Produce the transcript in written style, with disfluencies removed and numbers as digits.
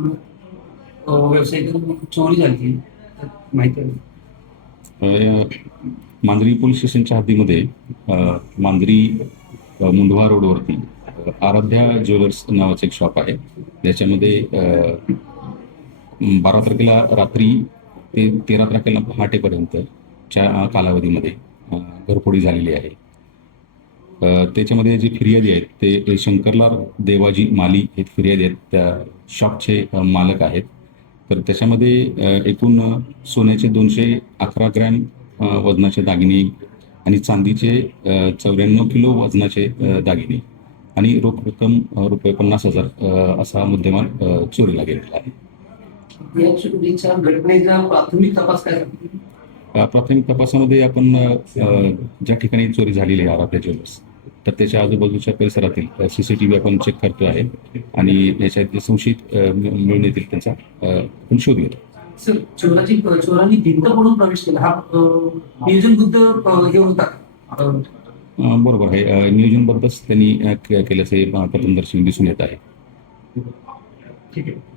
व्यावसायिक चोरी झाली माहिती आहे. अ, मांजरी पोलीस स्टेशनच्या हद्दीमध्ये मांजरी मुंढवा रोडवरती आराध्या ज्वेलर्स नावाचं एक शॉप आहे. ज्याच्यामध्ये 12 तारखेला रात्री ते 13 तारखेला पहाटेपर्यंतच्या कालावधीमध्ये घरफोडी झालेली आहे. त्याच्यामध्ये जे फिर्यादी आहेत ते शंकरलाल देवाजी माली हे फिर्यादी आहेत, त्या शॉपचे मालक आहेत. तर त्याच्यामध्ये एकूण सोन्याचे 211 ग्रॅम वजनाचे दागिने आणि चांदीचे 94 किलो वजनाचे दागिने आणि रोख रक्कम रुपये 50,000 असा मुद्देमाल चोरीला गेलेला आहे. या चोरीच्या घटनेचा प्राथमिक तपास काय झाला? प्राथमिक तपासामध्ये आपण ज्या ठिकाणी चोरी झालेली आहे आराध्या ज्वेलर्स, तर त्याच्या आजूबाजूच्या परिसरातील CCTV आपण चेक करतो आहे आणि याच्यात जे संशयित मिळून येतील त्यांचा आपण शोध घेतो. सर, चोरांनी भिंत पडून प्रवेश केला हा नियोजनबद्ध हे होता. बरोबर आहे. नियोजनबद्धच त्यांनी केल्याचे प्रथमदर्शनी दिसून येत आहे. ठीक आहे.